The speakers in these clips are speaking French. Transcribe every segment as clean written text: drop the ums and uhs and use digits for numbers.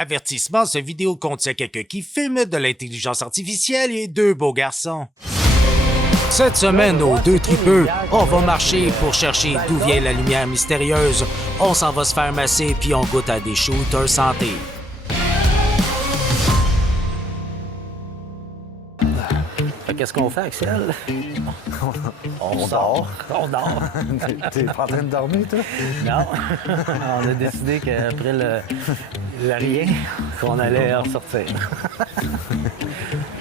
Avertissement, cette vidéo contient quelqu'un qui filme de l'intelligence artificielle et deux beaux garçons. Cette semaine, aux deux tripeux, on va marcher pour chercher d'où vient la lumière mystérieuse. On s'en va se faire masser puis on goûte à des shooters santé. Qu'est-ce qu'on fait, Axel? On dort. On dort. T'es pas en train de dormir, toi? Non. On a décidé qu'après le rien, qu'on allait ressortir.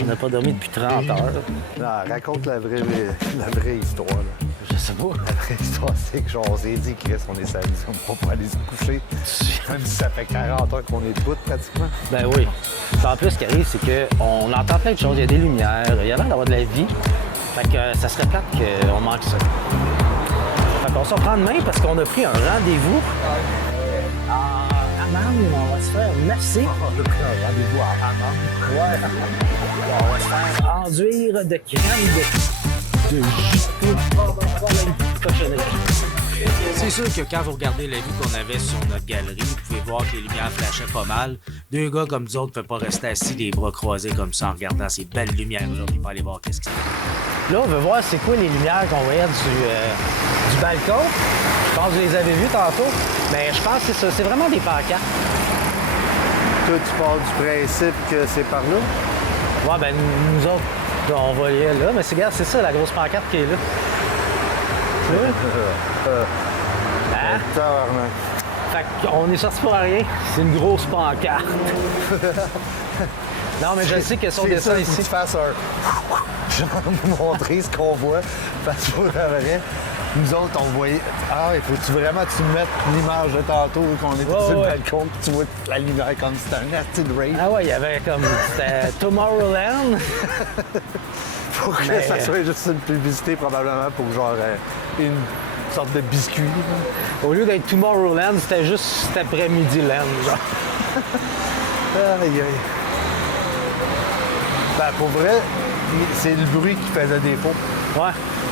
On n'a pas dormi depuis 30 heures. Non, raconte la vraie histoire. Là. Je sais pas. La vraie histoire, c'est que genre, on s'est dit, Chris, on est samedi, on va pas aller se coucher. Même si ça fait 40 heures qu'on est debout, pratiquement. Ben oui. En plus, ce qui arrive, c'est qu'on entend plein de choses. Il y a des lumières, il y a l'air d'avoir de la vie. Fait que ça serait plate qu'on manque ça. Fait qu'on se reprend demain parce qu'on a pris un rendez-vous à Hammam. On va se faire masser. On a pris un rendez-vous à Hammam. Ouais. On va se faire enduire de crème de jus. Cochonnerie. C'est sûr que quand vous regardez la vue qu'on avait sur notre galerie, vous pouvez voir que les lumières flashaient pas mal. Deux gars comme nous autres ne peuvent pas rester assis les bras croisés comme ça en regardant ces belles lumières-là. On va aller voir qu'est-ce qui se passe. Là, on veut voir c'est quoi les lumières qu'on voyait du balcon. Je pense que vous les avez vues tantôt. Mais je pense que c'est ça. C'est vraiment des pancartes. Toi, tu pars du principe que c'est par là? Ouais, ben nous autres, on va aller là. Mais regarde, c'est ça la grosse pancarte qui est là. Hein? Tabarnak. Fait qu'on est sorti pour rien. C'est une grosse pancarte. Non, mais je sais que son dessin ça, ici. faut que tu fasses un... Genre, vous montrer ce qu'on voit. Parce que pour le vrai, nous autres, on voyait... Ah, il faut-tu vraiment que tu mettes l'image de tantôt qu'on était sur le balcon puis tu vois la lumière comme c'était un acid rave. Ah ouais, il y avait comme... C'était Tomorrowland. Faut que ça soit juste une publicité probablement pour genre une sorte de biscuit. Là. Au lieu d'être Tomorrowland, c'était juste cet après-midi land, genre. Aïe aïe. Ben pour vrai, c'est le bruit qui faisait défaut. Ouais.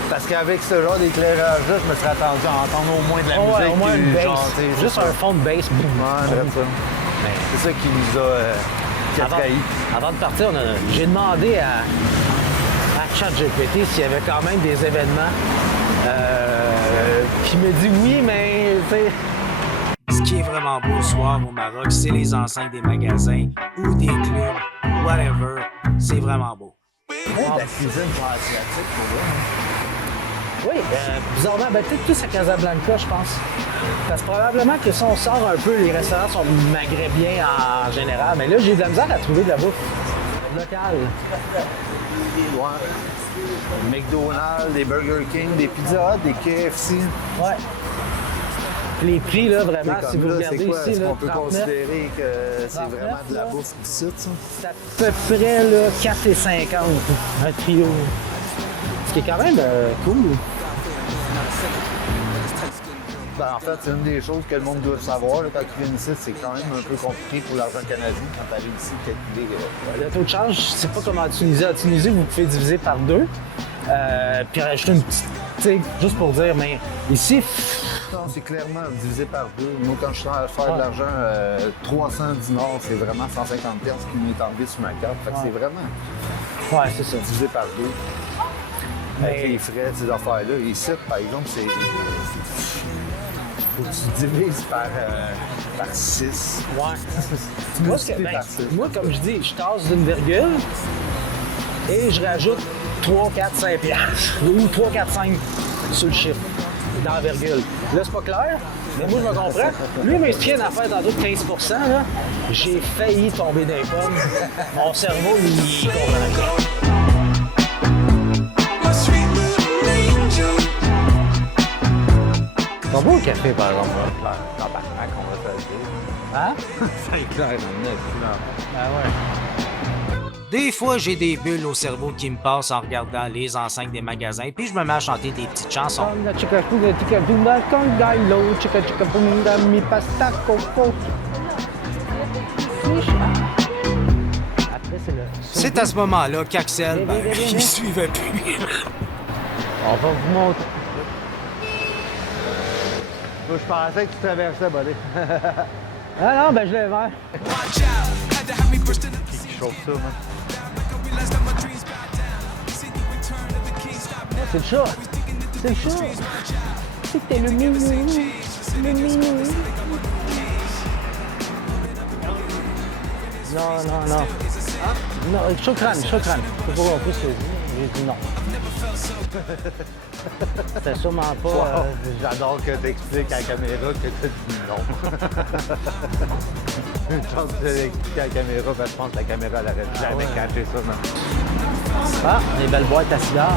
Parce qu'avec ce genre d'éclairage-là, je me serais attendu à entendre au moins de la musique. Ouais, au moins une bass. Genre, juste un fond de bass. Ouais, j'aime ça. C'est ça qui nous a, qui a trahi. Avant de partir, j'ai demandé à ChatGPT s'il y avait quand même des événements. Puis il me dit oui, mais tu sais. Ce qui est vraiment beau le soir au Maroc, c'est les enceintes des magasins ou des clubs, whatever. C'est vraiment beau. La cuisine pour asiatique, pour Oui, bizarrement, ben, peut-être plus à Casablanca, je pense. Parce que probablement que si on sort un peu, les restaurants sont maghrébiens en général. Mais là, j'ai de la misère à trouver de la bouffe locale. Ouais. McDonald's, des Burger King, des Pizza Hut, des KFC. Ouais. Puis les prix, là, vraiment, Comme si vous là, regardez c'est quoi? ici, Est-ce là, qu'on peut 39, considérer que c'est 39, vraiment de la là. bouffe d'ici, ça? c'est à peu près là, 4,50 un trio. Ce qui est quand même cool. Ben, en fait, c'est une des choses que le monde doit savoir là, quand ils viennent ici. C'est quand même un peu compliqué pour l'argent canadien quand tu arrives ici calculer. Le taux de change, je sais pas comment en Tunisie. En Tunisie, vous pouvez diviser par 2. Puis rajouter une petite. Tu sais, juste pour dire, mais ici. Non, c'est clairement divisé par 2. Moi, quand je suis à faire de l'argent, 300 dinars, c'est vraiment 150 piastres qui m'est enlevé sur ma carte. Fait que c'est vraiment Ouais, c'est ça. divisé par 2. Avec les frais, ces affaires-là. Ici, par exemple, c'est. Faut que tu divises par 6. Ouais. Moi, comme je dis, je tasse d'une virgule et je rajoute 3, 4, 5 piastres. Ou 3, 4, 5 sur le chiffre, dans la virgule. Là, c'est pas clair, mais moi, je me comprends. Lui, il m'a expliqué une affaire dans d'autres 15 %, là. J'ai failli tomber dans les pommes. Mon cerveau, il comprend. C'est beau le café, par exemple. Tabarnak, on va te le dire. Hein? Ça éclaire maintenant. Ah ouais. Des fois, j'ai des bulles au cerveau qui me passent en regardant les enseignes des magasins, puis je me mets à chanter des petites chansons. Après, c'est le... C'est à ce moment-là qu'Axel, il suivait plus. On va vous montrer. Moi, je pensais que tu traversais, buddy. Ah non, ben je l'ai vert. Qui chauffe ça, man? C'est le chat. C'est le chat. C'était le minou. Le minou. Non. Non, chokran. C'est pas compris ce que j'ai dit non. C'était sûrement pas... Wow. J'adore que tu expliques à la caméra que tu dis non. Une chance de l'expliquer à la caméra, parce que je pense que la caméra elle aurait jamais caché ça, man. Ah, les belles boîtes à cigares.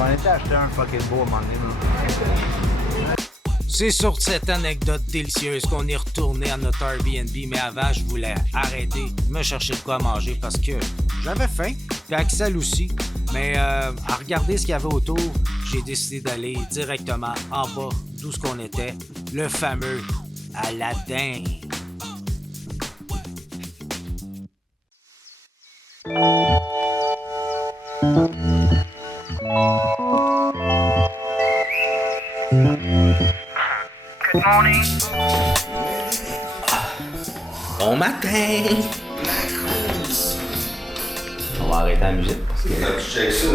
On était acheté un fucking beau à un moment donné, man. C'est sur cette anecdote délicieuse qu'on est retourné à notre Airbnb, mais avant, je voulais arrêter, me chercher de quoi manger parce que j'avais faim, puis Axel aussi. Mais à regarder ce qu'il y avait autour, j'ai décidé d'aller directement en bas d'où ce qu'on était, le fameux Aladdin. Bon matin! On va arrêter la musique. Parce que... Tu checkes ça.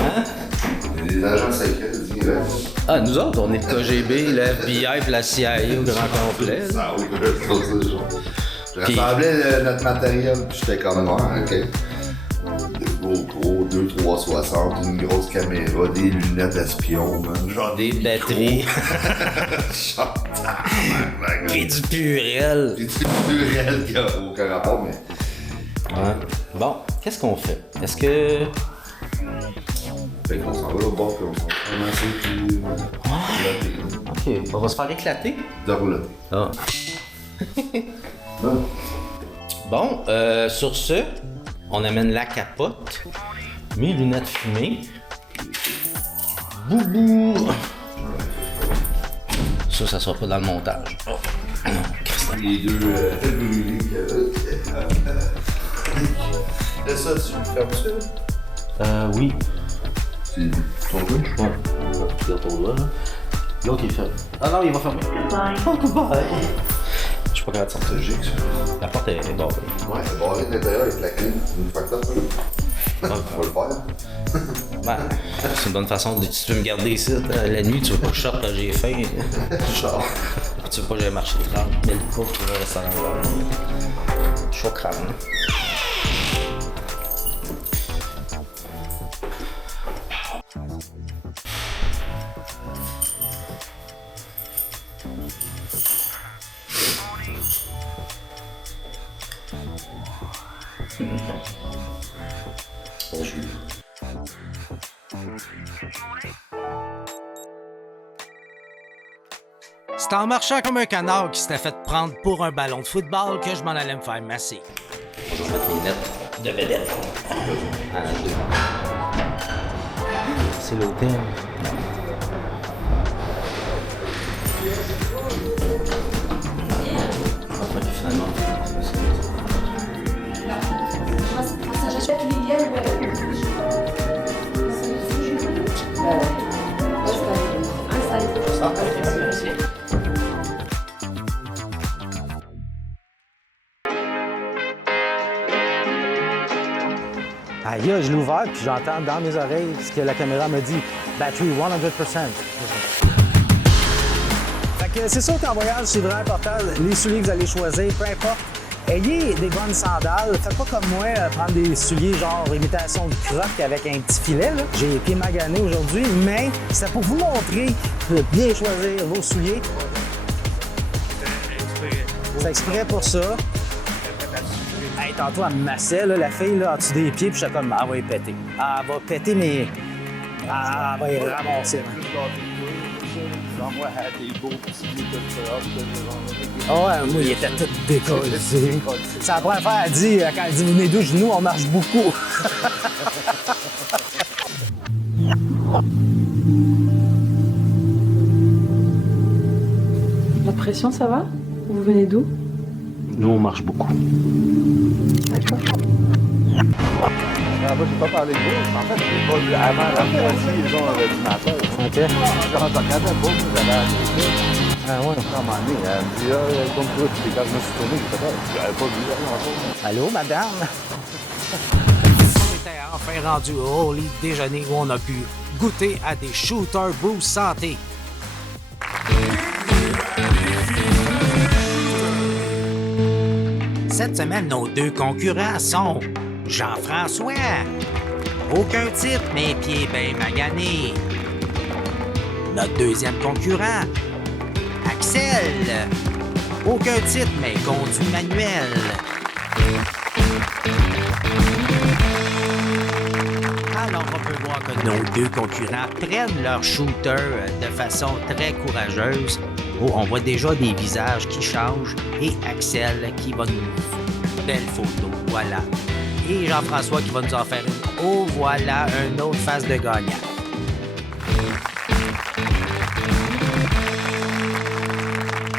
Hein? Les agents secrets direct. Ah, nous autres, on est le KGB, le FBI et la CIA au grand complet. Ah oui, c'est pour ça, genre. Je rassemblais notre matériel, puis j'étais comme moi, ok. Des gros 2-360, une grosse caméra, des lunettes espions, man. Genre Des batteries. Genre, Et du purel. Puis du purel qui a aucun rapport, mais. Ouais. Bon, qu'est-ce qu'on fait? Est-ce que... Fait qu'on s'en va au bord, puis on s'en va ramasser, puis. Ok, on va se faire éclater. De rouler. Ah. Non. Bon, sur ce, on amène la capote, mes lunettes fumées, boubou. Ça sera pas dans le montage. Oh. Les deux brûlés qu'il y avait. C'est ça, tu me fermes ça? Oui. C'est ton truc? Ouais. Regarde ton doigt, là. L'autre, il ferme. Ah non, il va fermer. Oh, goodbye. Je suis pas capable de sortir. C'est logique, ça. La porte est barrée. Ouais, c'est barré de l'intérieur avec la clé. Une fois que t'as ça. On va le faire. Ben, c'est une bonne façon de... Tu veux me garder ici, la nuit, tu veux pas que je sorte quand j'ai faim. Genre. Puis tu veux pas que j'aille marcher 30 000 pas pour le restaurant ouvert. Chaud crâne. C'est en marchant comme un canard qui s'était fait prendre pour un ballon de football que je m'en allais me faire masser. Je vais mettre mes lunettes de vedette. À la deux. C'est l'hôtel. Enfin, finalement, J'achète les liens, Aïe, je l'ai ouvert puis j'entends dans mes oreilles ce que la caméra me dit. Battery 100%. Fait que c'est sûr qu'en voyage, c'est vraiment important. Les souliers que vous allez choisir, peu importe. Ayez des bonnes sandales. Faites pas comme moi, prendre des souliers genre imitation de croque avec un petit filet. Là. J'ai les pieds maganés aujourd'hui, mais c'est pour vous montrer de bien choisir vos souliers. C'est exprès pour ça. Hey, tantôt, elle me massait, là, la fille, là, en dessous des pieds, puis j'étais comme, elle va y péter. Elle va péter, mais elle va y ramasser. Ah ouais, moi, il était tout décollé. C'est la première fois, elle dit, quand elle dit, venez d'où, nous, on marche beaucoup. La pression, ça va? Vous venez d'où? Nous, on marche beaucoup. D'accord. Moi, j'ai pas parlé de vous. En fait, j'ai pas vu avant la moitié, genre, du matin. OK. Quand on regardait pas, j'avais appris ça. Ah ouais. À un moment donné, elle me dit, ah, comme toi, puis quand je me suis tourné, j'ai fait, ah, j'avais pas vu elle encore. Allô, madame? On était enfin rendu au lit déjeuner où on a pu goûter à des shooters Boost Santé. Cette semaine, nos deux concurrents sont Jean-François. Aucun titre, mais pieds bien maganés. Notre deuxième concurrent, Axel. Aucun titre, mais conduit manuel. Alors, on peut voir que nos deux concurrents prennent leur shooter de façon très courageuse. Oh, on voit déjà des visages qui changent et Axel qui va nous... Belle photo, voilà. Et Jean-François qui va nous en faire une. Oh, voilà, une autre face de gagnant.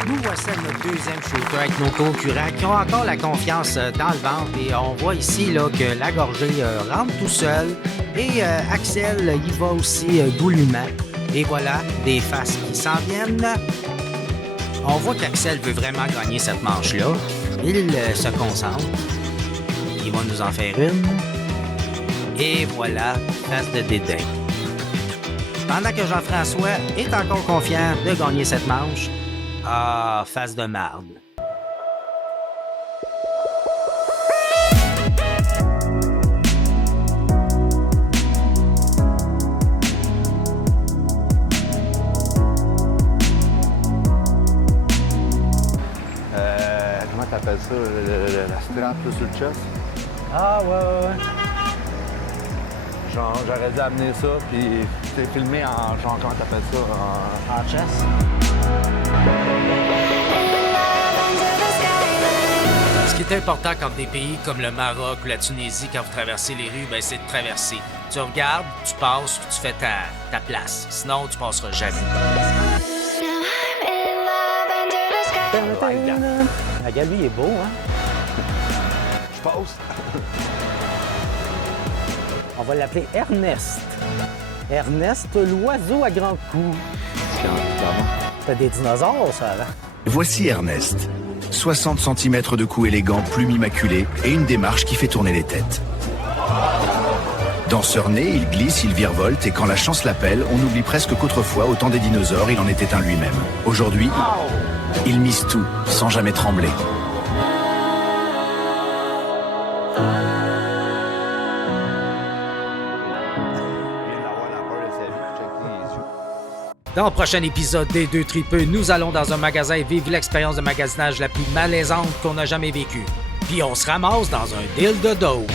Nous voici à notre deuxième shooter avec nos concurrents qui ont encore la confiance dans le ventre et on voit ici là, que la gorgée rentre tout seul et Axel y va aussi goulûment. Et voilà, des faces qui s'en viennent. On voit qu'Axel veut vraiment gagner cette manche-là. Il se concentre. Il va nous en faire une. Et voilà, face de dédain. Pendant que Jean-François est encore confiant de gagner cette manche, ah, face de marde. Comment t'appelles ça? La strap là, sur le chest? Ah, ouais. Genre, j'aurais dû amener ça, puis t'es filmé en, genre, comment t'appelles ça? En chest. Ce qui est important quand des pays comme le Maroc ou la Tunisie, quand vous traversez les rues, ben, c'est de traverser. Tu regardes, tu passes, tu fais ta place. Sinon, tu passeras jamais. Regarde, lui, il est beau, hein? Je passe. On va l'appeler Ernest. Ernest, l'oiseau à grand cou. T'as des dinosaures, ça, là? Voici Ernest. 60 cm de cou élégant, plume immaculée et une démarche qui fait tourner les têtes. Danseur né, il glisse, il virevolte et quand la chance l'appelle, on oublie presque qu'autrefois, au temps des dinosaures, il en était un lui-même. Aujourd'hui, il mise tout, sans jamais trembler. Dans le prochain épisode des Deux Tripeux, nous allons dans un magasin et vivre l'expérience de magasinage la plus malaisante qu'on a jamais vécue. Puis on se ramasse dans un deal de dope.